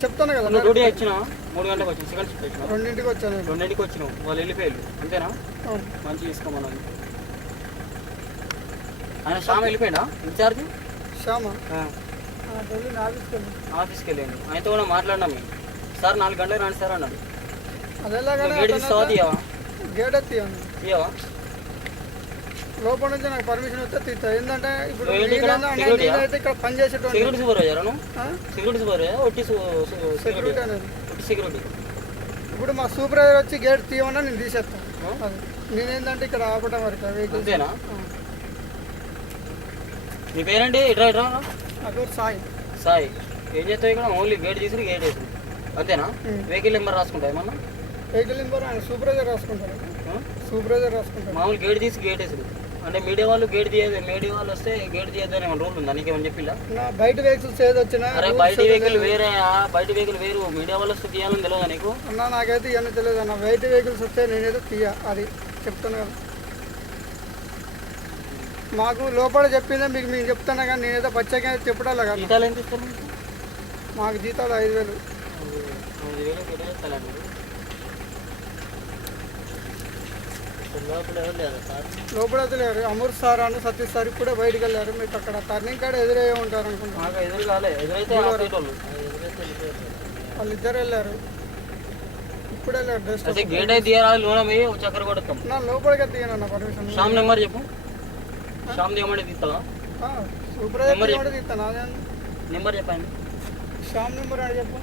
చెప్తాను కదా నువ్వు డ్యూటీ వచ్చినా 3 గంటలకు వచ్చి సెకండ్ షిఫ్ట్ వచ్చినా 2ంటికి వచ్చాను 2ంటికి వచ్చినావు వాళ్ళు వెళ్ళిపోయారు అంతేనా అవును. మంచిగా తీసుకోమని ఆయన శ్యామ్ వెళ్ళిపోయినా ఇన్ఛార్జ్ శ్యామ వెళ్ళి ఆఫీస్కి వెళ్ళండి ఆయనతో కూడా మాట్లాడినా మేము సార్ 4 గంటలకు రండి సార్ అన్నాడు అదేలాగానే గేట్ తీస్తావా తీయవా గేట్ తీయండి తీయవా లోపల నుంచి నాకు పర్మిషన్ వస్తే తీస్తా ఏంటంటే ఇప్పుడు ఏంటి ఇక్కడ? నేనైతే ఇక్కడ పని చేసేటువంటి సెక్యూరిటీ సూపర్వైజర్ సెక్యూరిటీ సూపర్వైజర్ ఒట్టి సెక్యూరిటీ అనేది ఒట్టి సెక్యూరిటీ ఇప్పుడు మా సూపర్వైజర్ వచ్చి గేట్ తీయమన్నా నేను తీసేస్తాను అది నేనేంటంటే ఇక్కడ ఆపటం వరకు వెహికల్ అంతేనా మీ పేరేంటి ఇట్రా ఇట్రా నా పేరు సాయి సాయి ఏం చేస్తావు ఇక్కడ ఓన్లీ గేట్ తీసుకుని గేట్ వేసి అంతేనా వెహికల్ నెంబర్ రాసుకుంటా ఏమన్నా వెహికల్ నెంబర్ ఆయన సూపర్వైజర్ రాసుకుంటారు సూపర్వైజర్ రాసుకుంటారు మామూలు గేట్ తీసి గేట్ వేసి అంటే మీడియా వాళ్ళు గేట్ తీయదు మీడియా వాళ్ళు వస్తే గేట్ తీయద్దని ఏమైనా రూల్ ఉందా నీకేమని చెప్పిలా నా బయట వెహికల్స్ ఏది వచ్చినా అరే బయట వెహికల్ వేరే బయట వెహికల్ వేరు మీడియా వాళ్ళు వస్తే తీయాలని తెలియదా నీకు అన్న నాకైతే ఇవన్నీ తెలియదు అన్న బయట వెహికల్స్ వస్తే నేనైతే తీయ అది చెప్తాను కదా మాకు లోపల చెప్పిందే మీకు మేము చెప్తాను కానీ నేనైతే పచ్చగా చెప్పడాలి కదా జీతాలు ఎంత ఇస్తారు మాకు జీతాలు 5,000 లోపల వదిలేరు అమూర్ సార్ అని సతీష్ సార్ ఇప్పుడే బయటకు వెళ్ళారు మీకు అక్కడ టర్నింగ్ కాడ ఎదురయ్యే ఉంటారు అనుకుంటున్నాను వాళ్ళు ఇద్దరు వెళ్ళారు ఇప్పుడే వెళ్ళారు జస్ట్ గేట్ అయితే తీయాలి లోన పోయి చక్కెర కొడతాం నా లోపలికి తీయనన్న పర్మిషన్ శ్యామ్ నెంబర్ చెప్పు శ్యామ్ నెంబర్ తీస్తావా సూపర్వైజర్ తీస్తాను అదే నెంబర్ చెప్పండి శ్యామ్ నెంబర్ అని చెప్పు